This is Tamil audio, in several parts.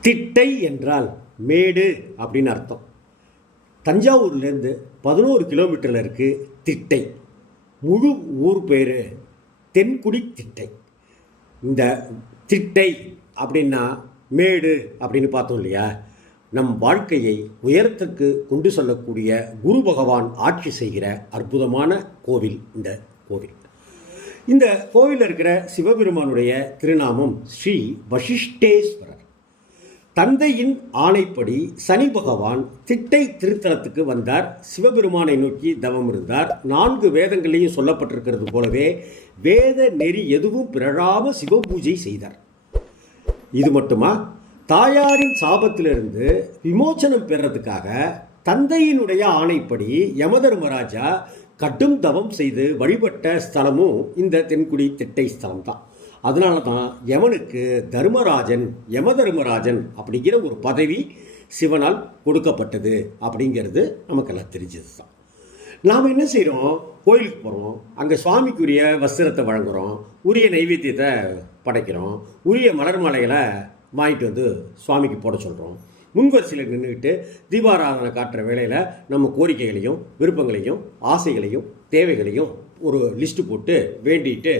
திட்டை என்றால் மேடு அப்படின்னு அர்த்தம். தஞ்சாவூர்லேருந்து பதினோரு கிலோமீட்டரில் இருக்குது திட்டை. முழு ஊர் பேர் தென்குடி திட்டை. இந்த திட்டை அப்படின்னா மேடு அப்படின்னு பார்த்தோம் இல்லையா? நம் வாழ்க்கையை உயரத்துக்கு கொண்டு செல்லக்கூடிய குரு பகவான் ஆட்சி செய்கிற அற்புதமான கோவில் இந்த கோவில். இந்த கோவிலில் இருக்கிற சிவபெருமானுடைய திருநாமம் ஸ்ரீ வசிஷ்டேஸ்வரர். தந்தையின் ஆணைப்படி சனி பகவான் திட்டை திருத்தலத்துக்கு வந்தார். சிவபெருமானை நோக்கி தவம் இருந்தார். நான்கு வேதங்களையும் சொல்லப்பட்டிருக்கிறது போலவே வேத நெறி எதுவும் பிறழாம சிவபூஜை செய்தார். இது மட்டுமா? தாயாரின் சாபத்திலிருந்து விமோச்சனம் பெறதுக்காக தந்தையினுடைய ஆணைப்படி யமதர்மராஜா கடும் தவம் செய்து வழிபட்ட ஸ்தலமும் இந்த தென்குடி திட்டை ஸ்தலம் தான் அதனால தான் யமனுக்கு தர்மராஜன் யமதர்மராஜன் அப்படிங்கிற ஒரு பதவி சிவனால் கொடுக்கப்பட்டது அப்படிங்கிறது நமக்கெல்லாம் தெரிஞ்சது தான் நாம் என்ன செய்கிறோம் கோயிலுக்கு போகிறோம் அங்கே சுவாமிக்குரிய வஸ்திரத்தை வழங்குறோம். உரிய நைவேத்தியத்தை படைக்கிறோம். உரிய மலர் மாலைகளை வாங்கிட்டு வந்து சுவாமிக்கு போட சொல்கிறோம் முன்வரிசையில் நின்றுக்கிட்டு தீபாராதனை காட்டுற வேலையில் நம்ம கோரிக்கைகளையும் விருப்பங்களையும் ஆசைகளையும் தேவைகளையும் ஒரு லிஸ்ட்டு போட்டு வேண்டிட்டு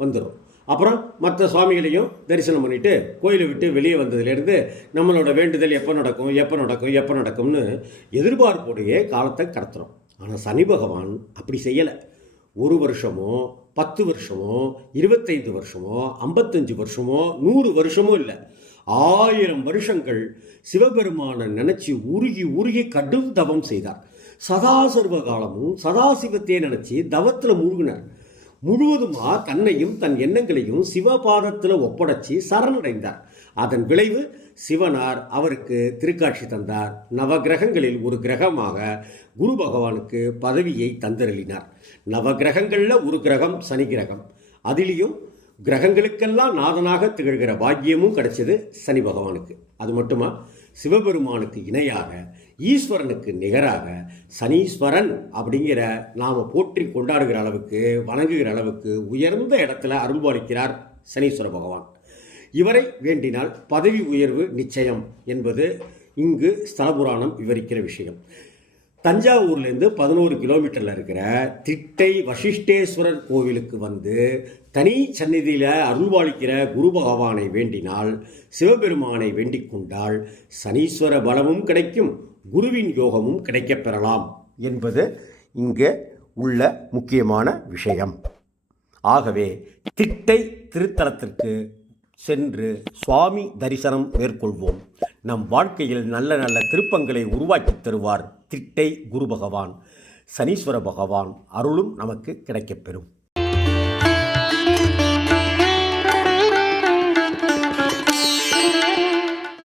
வந்துடும் அப்புறம் மற்ற சுவாமிகளையும் தரிசனம் பண்ணிவிட்டு கோயிலை விட்டு வெளியே வந்ததுலேருந்து நம்மளோட வேண்டுதல் எப்போ நடக்கும் எப்போ நடக்கும் எப்போ நடக்கும்னு எதிர்பார்ப்போடையே காலத்தை கடத்துகிறோம் ஆனால் சனி பகவான் அப்படி செய்யலை. ஒரு வருஷமோ பத்து வருஷமோ இருபத்தைந்து வருஷமோ ஐம்பத்தஞ்சு வருஷமோ நூறு வருஷமோ இல்லை. ஆயிரம் வருஷங்கள் சிவபெருமானை நினச்சி உருகி உருகி கடும் தவம் செய்தார். சதாசர்வ காலமும் சதாசிவத்தையே நினச்சி தவத்தில் மூழ்கினார். முழுவதுமா தன்னையும் தன் எண்ணங்களையும் சிவபாதத்தில் ஒப்படைச்சி சரணடைந்தார். அதன் விளைவு சிவனார் அவருக்கு திருக்காட்சி தந்தார். நவகிரகங்களில் ஒரு கிரகமாக குரு பகவானுக்கு பதவியை தந்தருளினார். நவகிரகங்களில் ஒரு கிரகம் சனி கிரகம். அதிலேயும் கிரகங்களுக்கெல்லாம் நாதனாக திகழ்கிற பாக்கியமும் கிடைச்சது சனி பகவானுக்கு. அது மட்டுமா? சிவபெருமானுக்கு இணையாக ஈஸ்வரனுக்கு நிகராக சனீஸ்வரன் அப்படிங்கிற நாம் போற்றி கொண்டாடுகிற அளவுக்கு வணங்குகிற அளவுக்கு உயர்ந்த இடத்துல அருள்பாலிக்கிறார் சனீஸ்வர பகவான். இவரை வேண்டினால் பதவி உயர்வு நிச்சயம் என்பது இங்கு ஸ்தல புராணம் விவரிக்கிற விஷயம். தஞ்சாவூர்லேருந்து பதினோரு கிலோமீட்டரில் இருக்கிற திட்டை வசிஷ்டேஸ்வரர் கோவிலுக்கு வந்து தனி சந்நிதியில் அருள்வாளிக்கிற குரு பகவானை வேண்டினால் சிவபெருமானை வேண்டிக் கொண்டால் சனீஸ்வர பலமும் கிடைக்கும் குருவின் யோகமும் கிடைக்கப் பெறலாம் என்பது இங்கே உள்ள முக்கியமான விஷயம். ஆகவே திட்டை திருத்தலத்திற்கு சென்று சுவாமி தரிசனம் மேற்கொள்வோம். நம் வாழ்க்கையில் நல்ல நல்ல திருப்பங்களை உருவாக்கித் தருவார் திட்டை குரு பகவான். சனீஸ்வர பகவான் அருளும் நமக்கு கிடைக்கப்பெறும்